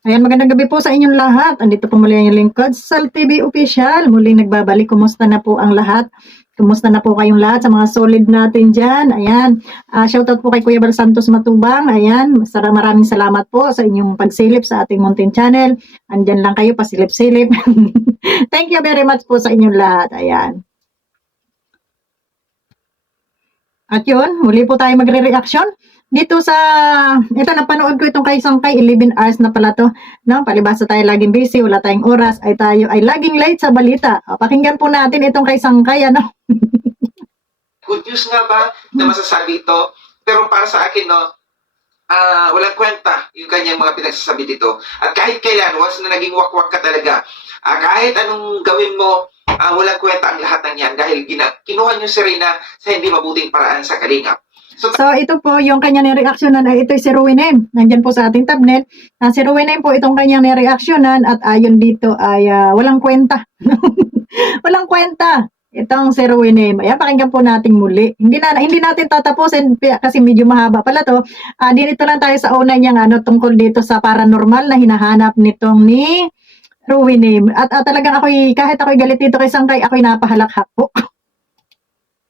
Ayan, magandang gabi po sa inyong lahat. Andito po muli ang inyong lingkod, Sal TV Official. Muling nagbabalik. Kumusta na po ang lahat? Kumusta na po kayong lahat sa mga solid natin dyan? Ayan, shoutout po kay Kuya Bal Santos Matubang. Ayan, maraming salamat po sa inyong pagsilip sa ating Mountain Channel. Andyan lang kayo, pasilip-silip. Thank you very much po sa inyong lahat. Ayan. At yun, muli po tayo magre-reaction. Dito sa, ito napanood ko itong kay Sangkay, 11 hours na pala to. No? Palibasa tayo laging busy, wala tayong oras, ay tayo ay laging late sa balita. O, pakinggan po natin itong kay Sangkay, ano? Good news nga ba na masasabi ito? Pero para sa akin, no, walang kwenta yung kanyang mga pinagsasabi dito. At kahit kailan, once na naging wakwak ka talaga, kahit anong gawin mo, walang kwenta ang lahat ng yan dahil kinuha niyo si Reyna sa hindi mabuting paraan sa Kalingap. So ito po yung kanya nireaksyonan ay ito si Ruinem. Nandyan po sa ating thumbnail. Si Ruinem po itong kanyang nireaksyonan at ayon dito ay walang kwenta. Walang kwenta. Itong si Ruinem. Ayan, pakinggan po natin muli. Hindi natin tatapusin kasi medyo mahaba pala to. Dito lang tayo sa una niyang tungkol dito sa paranormal na hinahanap nitong ni Ruinem. At talagang kahit ako'y galit dito kay Sangkay, ako'y napahalakhak po.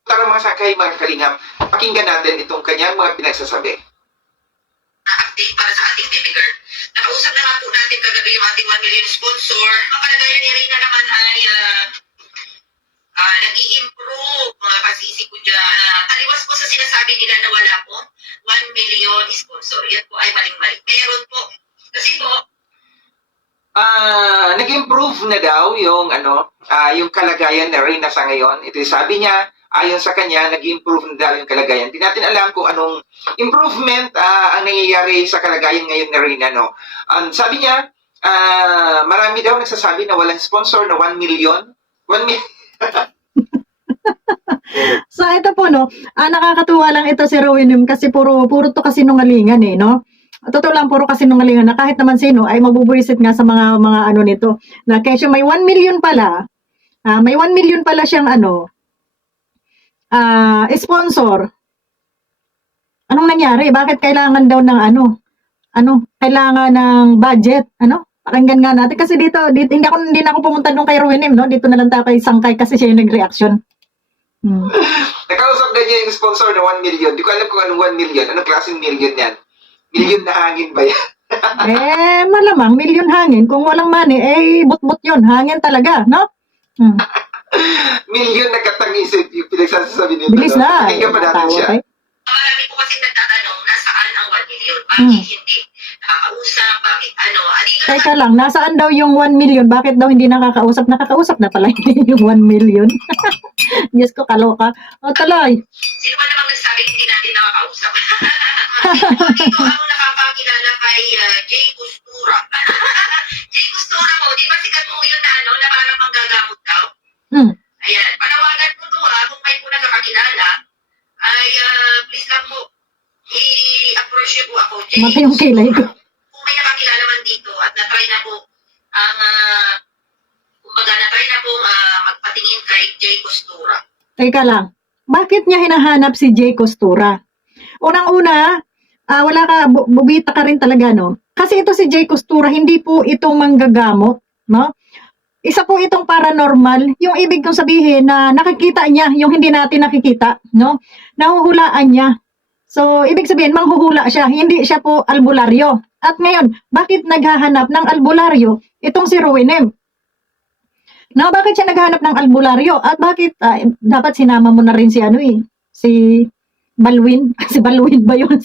Tara mga sakay, mga Kalingap, pakinggan natin itong kanyang mga pinagsasabi. Update para sa ating baby girl. Nakausap na nga po natin kagabi yung ating 1 million sponsor. Ang kalagayan ni Reyna naman ay nag-i-improve, mga kasisi ko dyan. Taliwas po sa sinasabi nila na wala po 1 million sponsor. Yan po ay maling-mali. Meron po. Kasi po, nag-improve na daw yung yung kalagayan na Reyna sa ngayon. Ito sabi niya, ayon sa kanya, nag-improve na daw yung kalagayan. Di natin alam kung anong improvement ang nangyayari sa kalagayan ngayon na Reyna, no? Sabi niya, marami daw nagsasabi na walang sponsor na 1 million. 1 million. So ito po no, nakakatuwa lang ito si Ruinem kasi puro to kasi nungalingan no. Totoo lang, puro kasi nungalingan na kahit naman sino ay mabubuisit nga sa mga ano nito. Na kesyo may 1 million pala, may 1 million pala siyang sponsor. Anong nangyari? Bakit kailangan daw ng kailangan ng budget, Pakinggan nga natin kasi dito hindi na ako pumunta nung kay Ruinem, no? Dito na lang tayo kay Sangkay kasi siya yung nag-reaction. Nakausap na niya yung sponsor na 1 million. Di ko alam kung anong 1 million. Anong klaseng million yan? Million na hangin ba yan? Malamang million hangin. Kung walang money, but-but yun. Hangin talaga, no? Million na katang-isip yung pinagsasabi nila. Bilis na. Pakinggan pa natin siya. marami po kasi nagtatanong, nasaan ang 1 million? Bakit hindi nakakausap? Bakit Teka lang, nasaan daw yung 1 million? Bakit daw hindi nakakausap? Nakakausap na pala yung 1 million. Diyos ko, kaloka. O, tuloy. Sino ba namang nagsabi hindi natin nakakausap? Dito ang nakakakilala kay Jay Costura. Jay Costura mo, di ba sikat mo yun na parang manggagamot daw? Ayan, panawagan mo to kung may po nakakakilala, ay please lang po, i-approach niyo po ako, Jay. Mata yung kilay ko. Kung may nakakilala man dito at na-try na po ang, kumbaga na-try na po magpatingin kay Jay Costura. Teka lang, bakit niya hinahanap si Jay Costura? Unang-una, wala ka, bubita ka rin talaga, no? Kasi ito si Jay Costura, hindi po itong manggagamot, no? Isa po itong paranormal, yung ibig kong sabihin na nakikita niya, yung hindi natin nakikita, no? Nahuhulaan niya. So, ibig sabihin, manghuhula siya, hindi siya po albularyo. At ngayon, bakit naghahanap ng albularyo itong si Ruinem? No, bakit siya naghahanap ng albularyo? At bakit dapat sinama mo na rin si si Balwin? Si Balwin ba yun?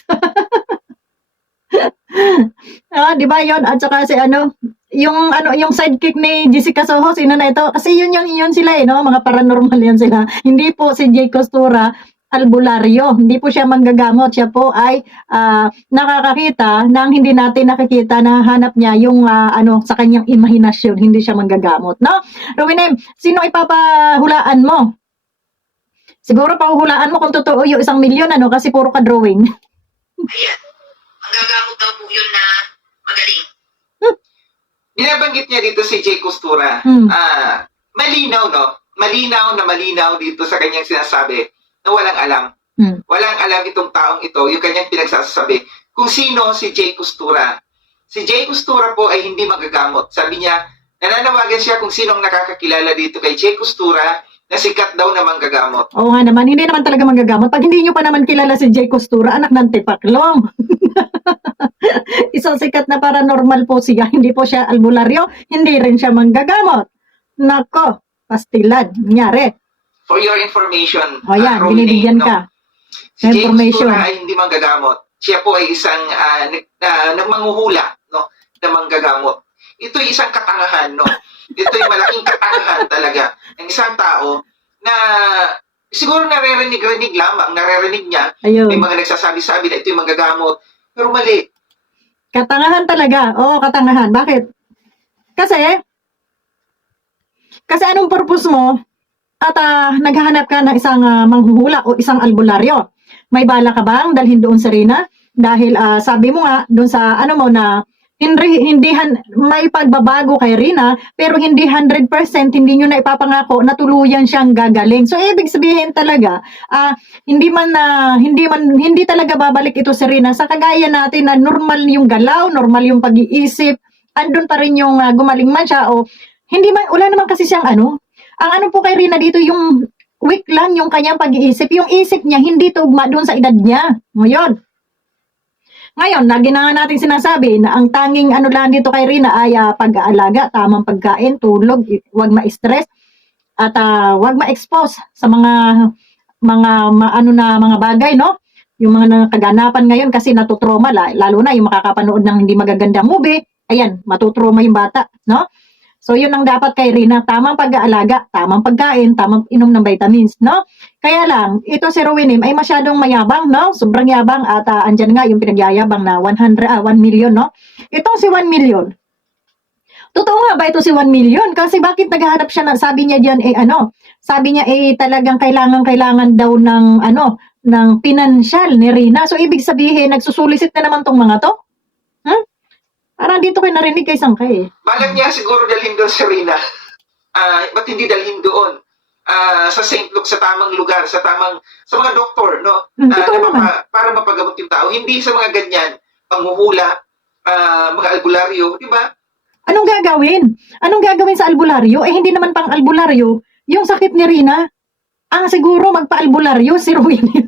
Di ba yun? At saka si yung sidekick ni Jessica Soho, sino na ito? Kasi yun sila no? Mga paranormal yan sila. Hindi po si Jay Costura albularyo. Hindi po siya manggagamot. Siya po ay nakakakita ng hindi natin nakikita na hanap niya yung sa kanyang imahinasyon. Hindi siya manggagamot. No? Ruinem, sino ipapahulaan mo? Siguro pahuhulaan mo kung totoo yung 1 million kasi puro ka drawing. Ayan, manggagamot daw po yun na magaling. Binabanggit niya dito si Jay Costura. Malinaw, no? Malinaw dito sa kanyang sinasabi na walang alam. Walang alam itong taong ito, yung kanyang pinagsasabi. Kung sino si Jay Costura. Si Jay Costura po ay hindi magagamot. Sabi niya, nananawagan siya kung sinong nakakakilala dito kay Jay Costura na sikat daw na manggagamot. Oo nga naman, hindi naman talaga manggagamot. Pag hindi nyo pa naman kilala si Jay Costura, anak ng tipaklong. Isang sikat na paranormal po siya. Hindi po siya albularyo, hindi rin siya manggagamot. Nako, pastilan. Nangyari. For your information, O yan, Romy, binibigyan no? ka. Si Jay Information. Costura ay hindi manggagamot. Siya po ay isang nagmanghuhula, no, na manggagamot. Ito ay isang katangahan, no. Ito ay malaking katangahan talaga. Ang isang tao na siguro naririnig niya, Ayun. may mga nagsasabi-sabi na ito yung manggagamot. Pero mali. Katangahan talaga. Oo, katangahan. Bakit? Kasi anong purpose mo at naghahanap ka ng isang manghuhula o isang albularyo? May bala ka bang dalhin doon sa Rina? Dahil sabi mo nga doon sa ano mo na may pagbabago kay Rina pero hindi 100% hindi nyo na ipapangako na tuluyan siyang gagaling. So ibig sabihin talaga hindi talaga babalik ito sa Rina sa kagaya natin na normal yung galaw, normal yung pag-iisip, andun pa rin yung gumaling man siya o hindi man, wala naman kasi siyang ano. Ang ano po kay Rina dito yung weak lang yung kanyang pag-iisip. Yung isip niya hindi tugma doon sa edad niya. Ngayon, lagi na nga natin sinasabi na ang tanging ano lang dito kay Rina ay pag-aalaga, tamang pagkain, tulog, huwag ma-stress at huwag ma-expose sa mga mga bagay, no? Yung mga kaganapan ngayon kasi natutroma, lalo na yung makakapanood ng hindi magagandang movie, ayan, matutroma yung bata, no? So, yun ang dapat kay Rina, tamang pag-aalaga, tamang pagkain, tamang inom ng vitamins, no? Kaya lang, ito si Rowinim ay masyadong mayabang, no? Sobrang yabang at andyan nga yung pinagyayabang na 1 million, no? Itong si 1 million. Totoo nga ba ito si 1 million? Kasi bakit naghahanap siya na, sabi niya diyan sabi niya talagang kailangan daw ng ng pinansyal ni Rina. So, ibig sabihin, nagsusulisit na naman tong mga to? Parang dito kayo narinig kay Sangkay. Balak niya siguro dalhin doon sa Rina. Ba't hindi dalhin doon? Sa St. Luke, sa tamang lugar, sa mga doktor, no? Totoo naman. Para mapagamot yung tao. Hindi sa mga ganyan, panghuhula, mga albularyo, di ba? Anong gagawin? Anong gagawin sa albularyo? Hindi naman pang albularyo. Yung sakit ni Rina, ang siguro magpa-albularyo si Ruinin.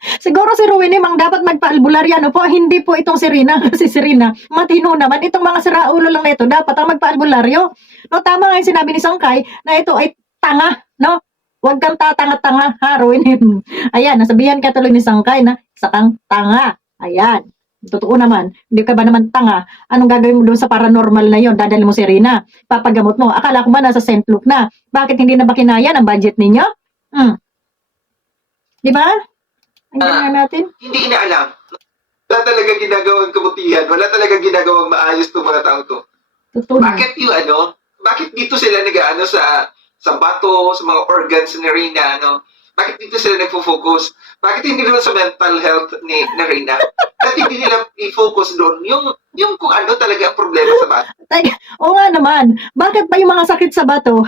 Siguro si Ruinim ang dapat magpa-albularyo. Ano po? Hindi po itong si Rina. Kasi si Rina, matino naman. Itong mga siraulo lang na ito, dapat ang magpa-albularyo. No, tama nga yung sinabi ni Sangkay na ito ay tanga. No? Huwag kang tatanga-tanga, ha, Ruinim. Ayan, nasabihan ka tuloy ni Sangkay na isa kang tanga. Ayan. Totoo naman. Hindi ka ba naman tanga? Anong gagawin mo doon sa paranormal na yon? Dadali mo si Rina. Papagamot mo. Akala ko ba nasa St. Luke na? Bakit hindi na ba kinaya ng budget ninyo? Di ba? Ang ginawa natin? Hindi inaalam. Wala talaga ginagawang kabutihan. Wala talaga ginagawang maayos itong mga tao to. Totoo. Bakit bakit dito sila sa bato, sa mga organs ni Rina, Bakit dito sila nagfo-focus? Bakit hindi doon sa mental health ni Rina? Bakit hindi nila i-focus doon yung kung ano talaga ang problema sa bata? Oo nga naman. Bakit ba yung mga sakit sa bato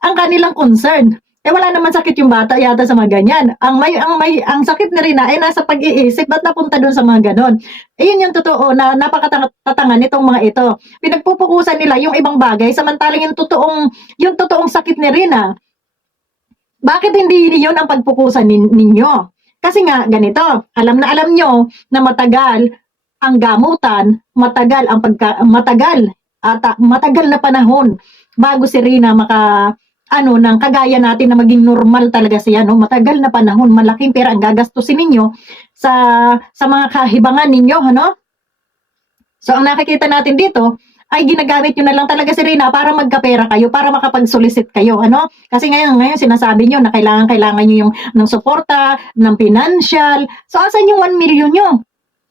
ang kanilang concern? Wala naman sakit yung bata yata sa mga ganyan. Ang sakit ni Rina ay nasa pag-iisip. Ba't napunta doon sa mga ganon? Yun yung totoo na napakatatangan nitong mga ito. Pinagpupukusan nila yung ibang bagay samantalang yung totoong sakit ni Rina. Bakit hindi yun ang pagpukusan ninyo? Kasi nga ganito, alam nyo na matagal ang gamutan, matagal na panahon bago si Rina ng kagaya natin na maging normal talaga siya, no? Matagal na panahon, malaking pera ang gagastusin ninyo sa mga kahibangan ninyo, ano? So, ang nakikita natin dito ay ginagamit nyo na lang talaga si Rina para magkapera kayo, para makapag-solicit kayo, ano? Kasi ngayon sinasabi nyo na kailangan nyo ng suporta, ng financial. So, asan yung 1 million nyo?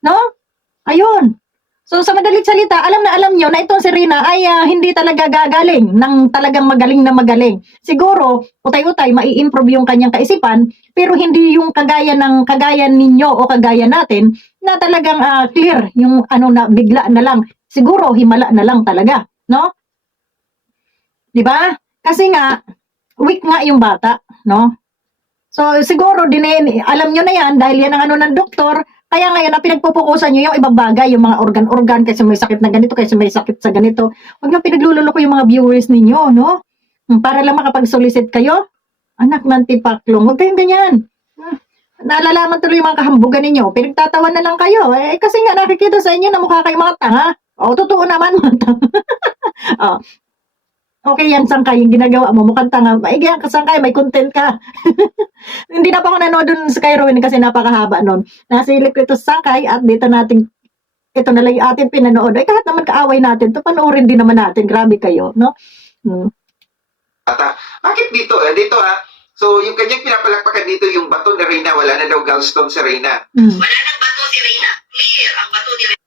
No? Ayun. So, sa madaling salita, alam nyo na itong si Rina ay hindi talaga gagaling ng talagang magaling na magaling. Siguro, utay-utay, mai-improve yung kanyang kaisipan, pero hindi yung kagaya ninyo o kagaya natin na talagang clear, yung na bigla na lang. Siguro, himala na lang talaga, no? Diba? Kasi nga, weak nga yung bata, no? So, siguro, alam nyo na yan, dahil yan ang ng doktor, Kaya ngayon, ang pinagpupukusan nyo yung ibang bagay, yung mga organ-organ, kasi may sakit na ganito, kasi may sakit sa ganito. Huwag nyo pinaglululoko yung mga viewers ninyo, no? Para lang makapag-solicit kayo. Anak ng tipaklong, huwag kayong ganyan. Nalalaman tuloy yung mga kahambugan ninyo. Pinagtatawan na lang kayo. Kasi nga nakikita sa inyo na mukha kayong mga tanga. Totoo naman. oh, okay yan, Sangkay. Yung ginagawa mo, mukhang tanga. Yan ka, Sangkay, may content ka. Hindi na pa ako nanood dun sa kay Rowin kasi napakahaba nun. Nasilip ko ito sa Sangkay at dito natin, ito na lang yung ating pinanood. Kahit naman kaaway natin, ito panoorin din naman natin. Grabe kayo, no? Bakit dito? Dito So, yung kanyang pinapalakpakan dito, yung bato ni Reyna, wala na daw gallstone si Reyna. Wala nang bato si Reyna. Clear ang bato ni Reyna.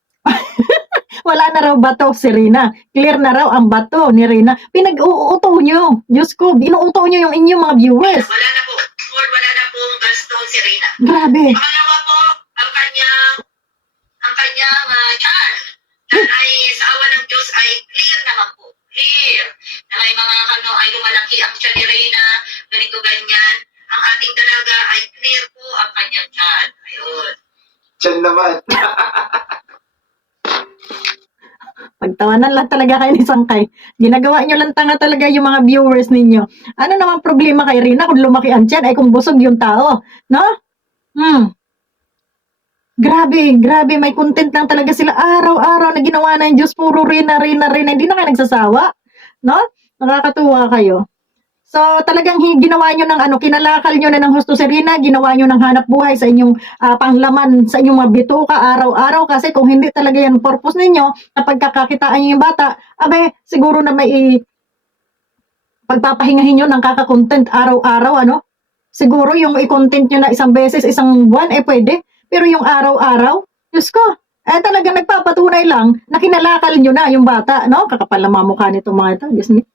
Wala na raw bato si Reyna. Clear na raw ang bato ni Reyna. Pinag-uuto nyo. Diyos ko, inuuto nyo yung inyong mga viewers. Wala na po. Lord, wala na pong gallstone si Reyna. Grabe. Pangalawa po, ang kanyang tiyan. Yan ay sa awa ng Diyos ay clear naman po. Clear. Na may mga ay lumalaki ang tiyan ni Reyna, ganito ganyan. Ang ating dalaga ay clear po ang kanyang tiyan. Ayun. Diyan naman. Pagtawanan lang talaga kayo ni Sangkay. Ginagawa nyo lang tanga talaga yung mga viewers ninyo. Ano naman problema kay Reyna kung lumaki ang tiyan ay kung busog yung tao? No? Grabe. May content lang talaga sila. Araw-araw na ginawa na yung Diyos. Puro Reyna. Hindi na kayo nagsasawa. No? Nakakatuwa kayo. So, talagang ginawa nyo ng kinalakal nyo na ng husto si Reyna, ginawa nyo ng hanap buhay sa inyong panglaman, sa inyong mga bituka araw-araw, kasi kung hindi talaga yan purpose ninyo, na pagkakakitaan nyo yung bata, siguro na may pagpapahingahin nyo ng kaka-content araw-araw, Siguro yung i-content nyo na isang beses, isang buwan, pwede. Pero yung araw-araw, Diyos ko, talagang nagpapatunay lang na kinalakal nyo na yung bata, no? Kakapal na mamukha nitong mga ito, Diyos me.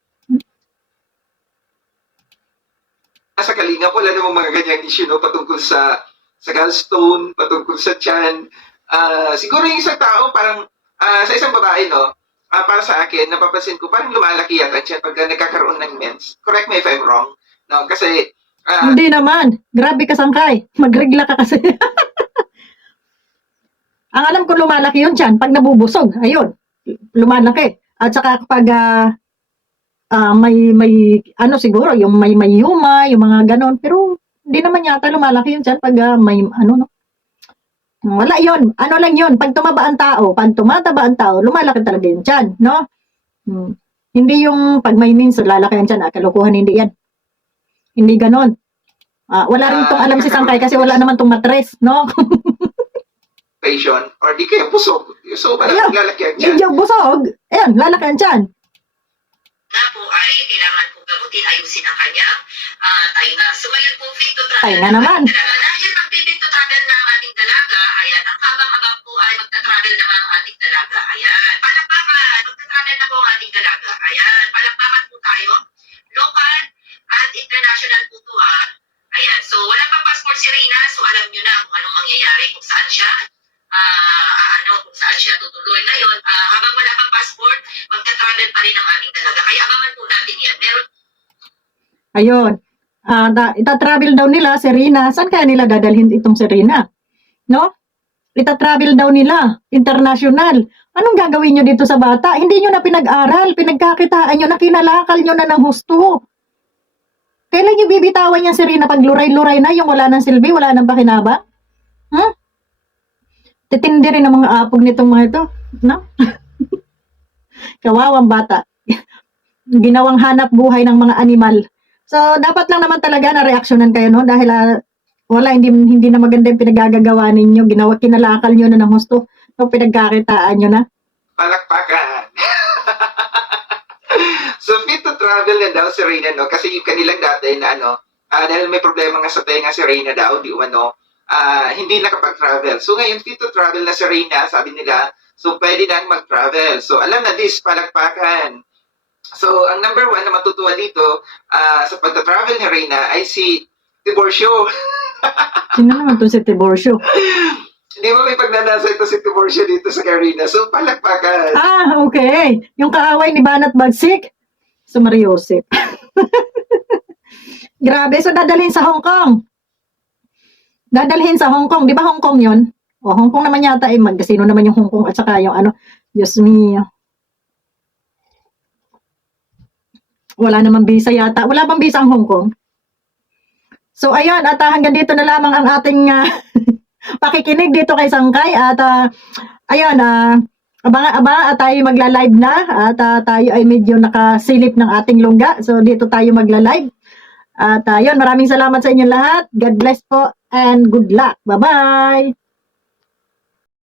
Sa Kalinga, wala namang mga ganyang issue, patungkol sa gallstone, patungkol sa tiyan. Siguro yung isang tao, parang sa isang babae, para sa akin, napapansin ko, parang lumalaki yata ang tiyan pag nagkakaroon ng mens. Correct me if I'm wrong. No? Kasi, Hindi naman. Grabe ka, Sangkay. Magregla ka kasi. Ang alam ko lumalaki yun tiyan pag nabubusog. Ayun. Lumalaki. At saka kapag may siguro yung may yuma, yung mga ganon, pero hindi naman yata lumalaki yun dyan pag may wala yun, lang yun, pag tumataba ang tao, lumalaki talaga yun dyan, no? Hindi yung pag may means, lalaki yan dyan, kalukuhan, hindi yan. Hindi ganon. Wala rin tong alam si Sangkay kasi wala naman tong matres, no? patient, or di kaya busog. So, parang lalaki yan dyan. Yung busog, ayan, lalaki yan dyan. Na po ay kailangan po gamutin, ayusin ang kanyang tainga. So ngayon po, fit to travel. Tainga naman. Dahil mag-fit to travel na ang ating dalaga, ayan, ang habang-habang po ay magta-travel naman ang ating dalaga. Ayan, palakpakan, magta-travel na po ang ating dalaga. Ayan, palakpakan po tayo. Local at international po to Ayan, so wala pang passport si Reyna, so alam nyo na kung anong mangyayari, kung saan siya kung saan siya tutuloy. Ngayon, habang wala pang passport, magta-travel pa rin ang ating dalaga. Kaya abangan po natin yan. Meron. Ayun. Ita-travel daw nila si Reyna. Saan kaya nila dadalhin itong si Reyna? No? Ita-travel daw nila. International. Anong gagawin nyo dito sa bata? Hindi nyo na pinag-aral. Pinagkakitaan nyo na, kinalakal nyo na ng husto. Kailan nyo bibitawan yan si Reyna pag luray-luray na, yung wala ng silbi, wala ng pakinaba? Titindi rin ang mga apog nitong mga ito. No? Kawawang bata. Ginawang hanap buhay ng mga animal. So, dapat lang naman talaga na reaksyonan kayo, no? Dahil wala, hindi na maganda yung pinagagagawa ninyo. Kinalakal nyo na ng husto. So, pinagkakitaan nyo na. Palakpakan. So, fit to travel na daw si Reyna, Kasi yung kanilang dati na, dahil may problema nga sa tenga si Reyna daw, hindi nakapag-travel. So, ngayon, fit to travel na si Reyna, sabi nila, so, pwede na mag-travel. So, alam na this, palakpakan. So, ang number one na matutuwa dito sa pagta-travel ni Reyna ay si Tiborcio. Sino naman to si Tiborcio? Di ba may pagnanasa ito si Tiborcio dito sa Karina? So, palakpakan. Okay. Yung kaaway ni Banat Bagsik, si Mariosep. Grabe. So, dadalhin sa Hong Kong. Di ba Hong Kong yun? O, Hong Kong naman yata, magkasino naman yung Hong Kong at saka yung ano, Diyos mio. Wala namang visa yata. Wala bang visa ang Hong Kong? So, ayun, at hanggang dito na lamang ang ating pakikinig dito kay Sangkay. At, ayun, abang-abang at tayo magla-live na. At tayo ay medyo nakasilip ng ating lungga. So, dito tayo magla-live. At, ayun, maraming salamat sa inyong lahat. God bless po and good luck. Bye-bye!